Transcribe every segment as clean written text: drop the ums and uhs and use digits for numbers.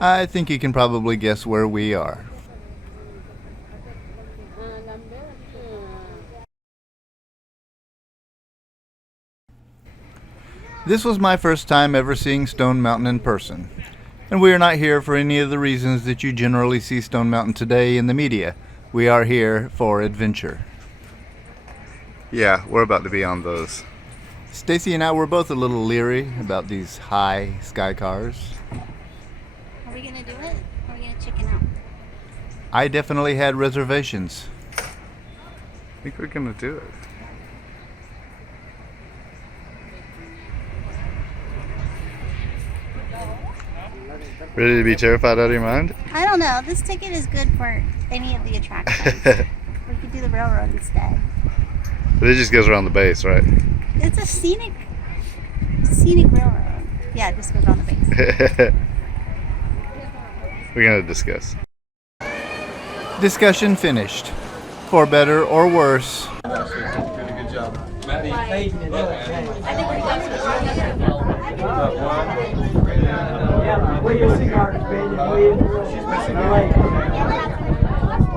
I think you can probably guess where we are. This was my first time ever seeing Stone Mountain in person. And we are not here for any of the reasons that you generally see Stone Mountain today in the media. We are here for adventure. Yeah, we're about to be on those. Stacey and I were both a little leery about these high sky cars. Are we going to do it? Or are we going to chicken out? I definitely had reservations. I think we're going to do it. Ready to be terrified out of your mind? I don't know. This ticket is good for any of the attractions. We could do the railroad instead. But it just goes around the base, right? It's a scenic railroad. Yeah, it just goes around the base. We're going to discuss. Discussion finished. For better or worse. Really good job. Maddie.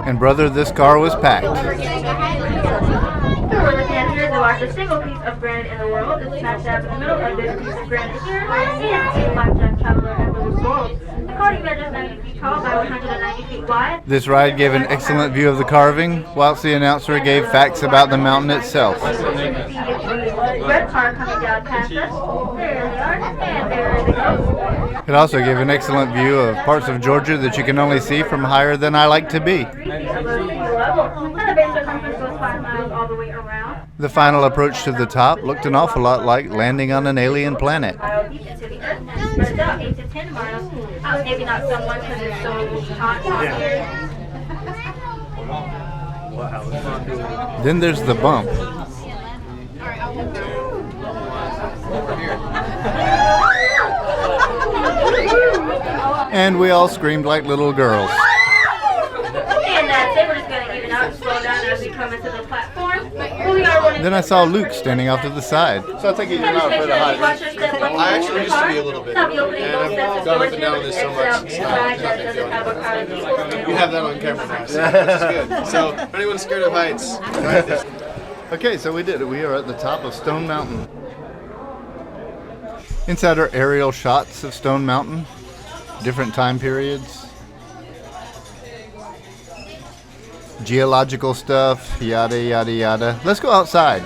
And brother, this car was packed. We're looking at here the largest single piece of granite in the world. It's smashed out in the middle of this piece of granite here. And a blackjack traveler ever was sold. The carving measures 90 feet tall by 190 feet wide. This ride gave an excellent view of the carving, whilst the announcer gave facts about the mountain itself. Red car coming down past us. There they are, and there they go. It also gave an excellent view of parts of Georgia that you can only see from higher than I like to be. The final approach to the top looked an awful lot like landing on an alien planet. Then there's the bump. And we all screamed like little girls. And they were just going to even out and slow down as we come into the platform. Then I saw Luke standing off to the side. So I think you're not afraid of heights. I actually used to be a little bit. And I've gone up and down this so much. It's not a big deal. You have that on camera now, so which is good. So if anyone's scared of heights, try this. Okay, so we did it. We are at the top of Stone Mountain. Inside are aerial shots of Stone Mountain, different time periods, geological stuff, yada yada yada. Let's go outside.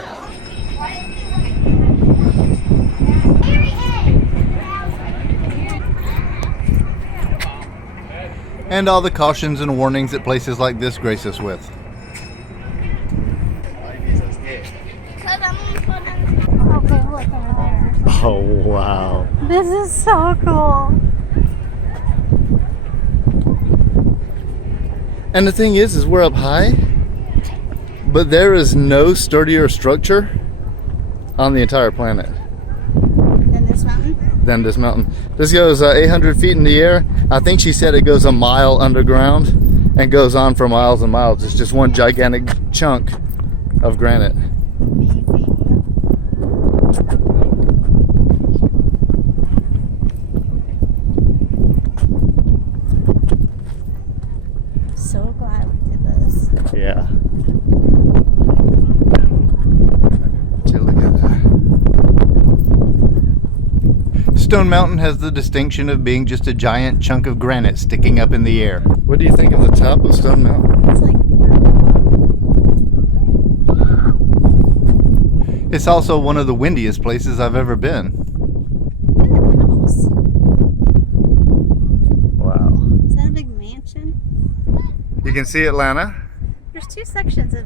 And all the cautions and warnings that places like this grace us with. Okay, look over there. Oh, wow. This is so cool. And the thing is we're up high, but there is no sturdier structure on the entire planet Then this mountain? than this mountain. This goes 800 feet in the air. I think she said it goes a mile underground and goes on for miles and miles. It's just one gigantic chunk of granite. So glad we did this. Yeah. Look at that. Stone Mountain has the distinction of being just a giant chunk of granite sticking up in the air. What do you think of the top of Stone Mountain? It's like It's also one of the windiest places I've ever been. look at that house. Wow. Is that a big mansion? You can see Atlanta. There's two sections of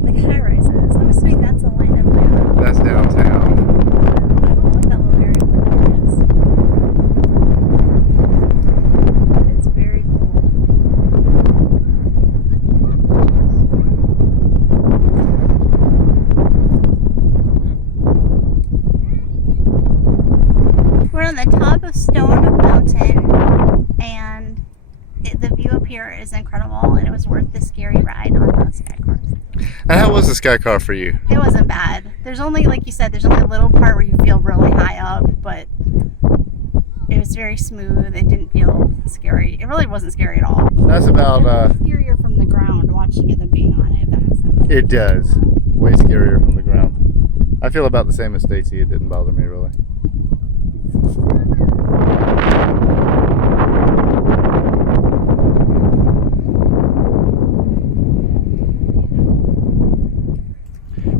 like high rises. I'm assuming that's Atlanta. That's downtown. I don't know what that little area over there is. But it's very cool. We're on the top of Stone Mountain, and the view up here is incredible, and it was worth the scary ride on the sky cars. And how was the sky car for you? It wasn't bad. There's only, like you said, there's only a little part where you feel really high up, but it was very smooth. It didn't feel scary. It really wasn't scary at all. That's about, Scarier from the ground watching it than being on it, if that makes sense. it does. Way scarier from the ground. I feel about the same as Stacey. It didn't bother me really.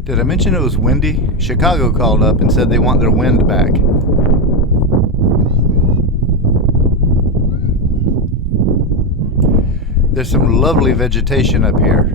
Did I mention it was windy? Chicago called up and said they want their wind back. There's some lovely vegetation up here.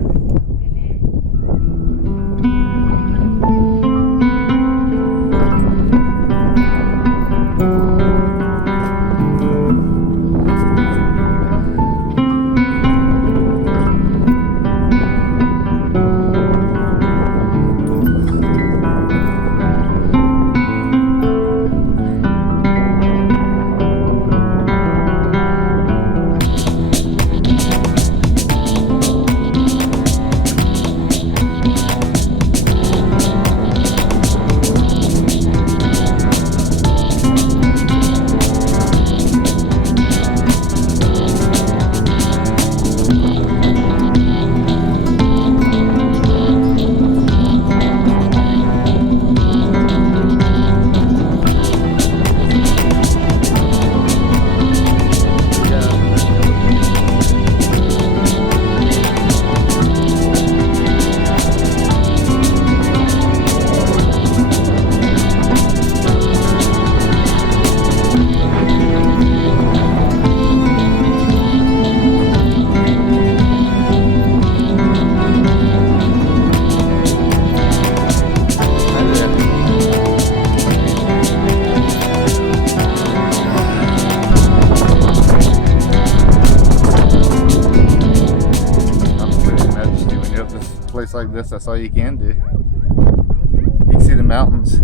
Like this, that's all you can do. You can see the mountains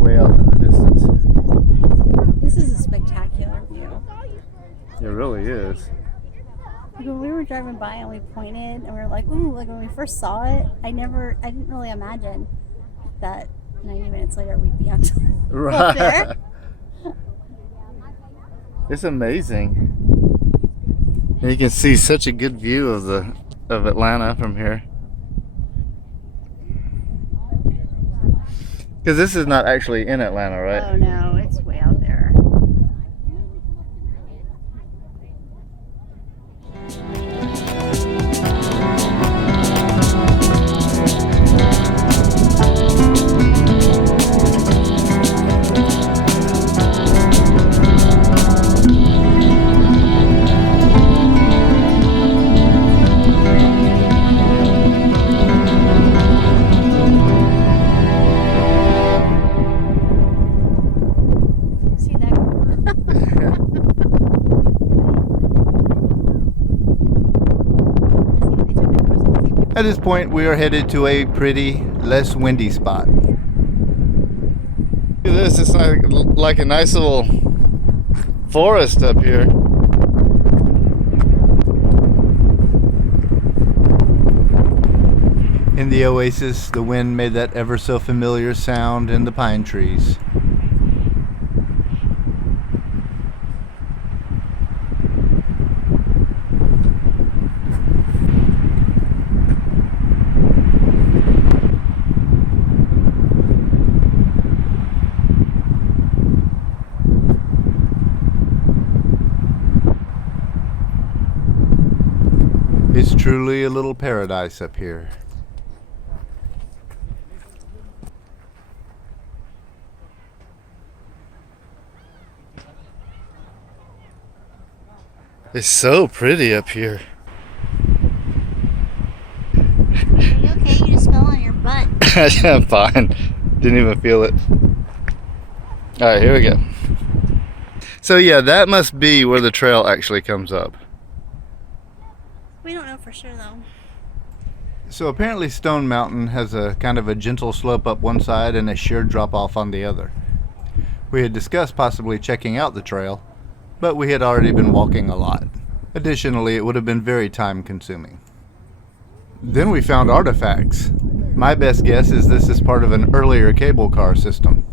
way out in the distance. This is a spectacular view. It really is. Like when we were driving by and we pointed and we were like, ooh, like when we first saw it, I didn't really imagine that 90 minutes later we'd be up there. It's amazing. And you can see such a good view of Atlanta from here. Because this is not actually in Atlanta, right? Oh no, it's way out there. At this point, we are headed to a pretty, less windy spot. Look at this, it's like a nice little forest up here. In the oasis, the wind made that ever so familiar sound in the pine trees. It's truly a little paradise up here. It's so pretty up here. Are you okay? You just fell on your butt. I'm fine. Didn't even feel it. Alright, here we go. So yeah, that must be where the trail actually comes up. We don't know for sure though. So apparently Stone Mountain has a kind of a gentle slope up one side and a sheer drop off on the other. We had discussed possibly checking out the trail, but we had already been walking a lot. Additionally, it would have been very time consuming. Then we found artifacts. My best guess is this is part of an earlier cable car system.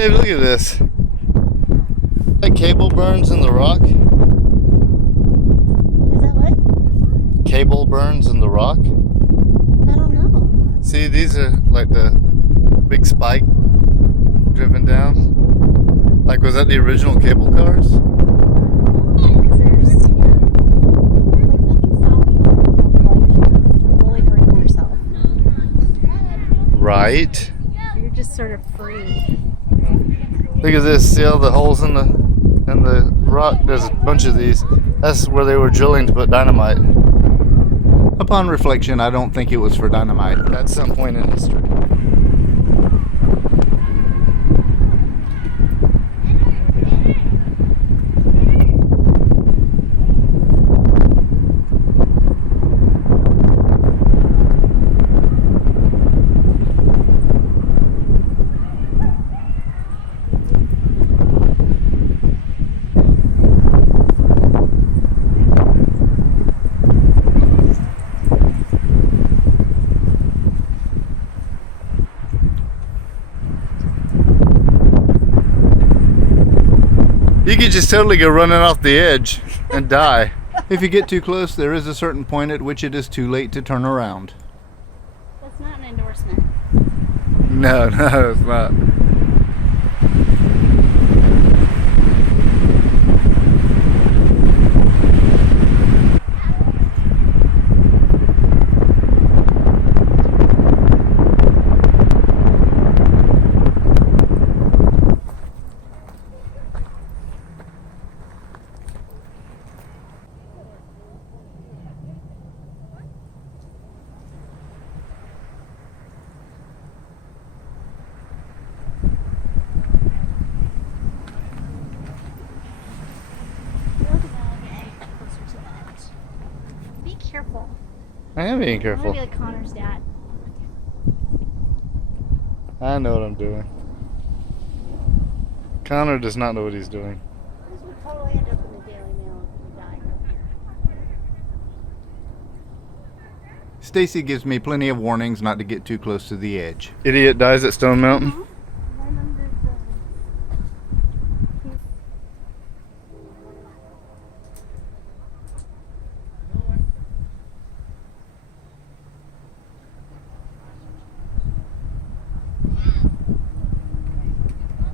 babe, look at this. Like cable burns in the rock. Is that what? Cable burns in the rock. I don't know. See, these are like the big spike driven down. Like, was that the original cable cars? Because there's like nothing stopping you from like really hurting yourself. Right. You're just sort of free. Look at this. See all the holes in the rock? There's a bunch of these. That's where they were drilling to put dynamite. Upon reflection, I don't think it was for dynamite. At some point in history. You could just totally go running off the edge and die. If you get too close, there is a certain point at which it is too late to turn around. That's not an endorsement. No, it's not. Be careful. I am being I careful. want to be like Connor's dad. I know what I'm doing. Connor does not know what he's doing. This would totally end up in the Daily Mail if we die from here. Stacey gives me plenty of warnings not to get too close to the edge. Idiot dies at Stone Mountain. Right under the...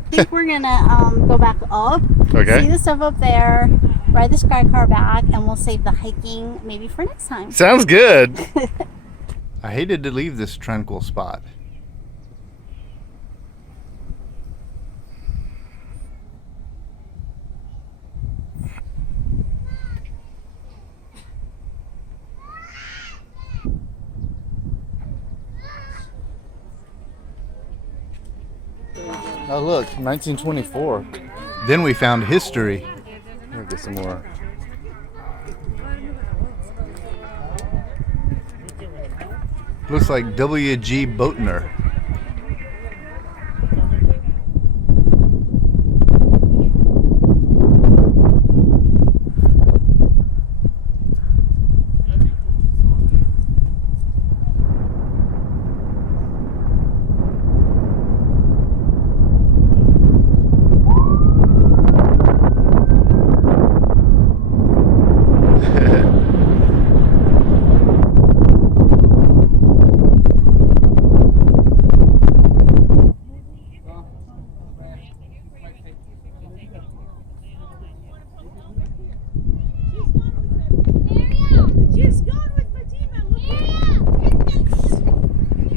I think we're gonna go back up. Okay. See the stuff up there, ride the sky car back, and we'll save the hiking maybe for next time. Sounds good. I hated to leave this tranquil spot. Oh look, 1924. Then we found history. Let me get some more. Looks like W.G. Boatner.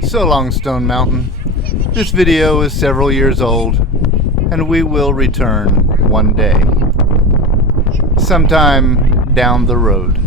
So long, Stone Mountain. This video is several years old, and we will return one day. Sometime down the road.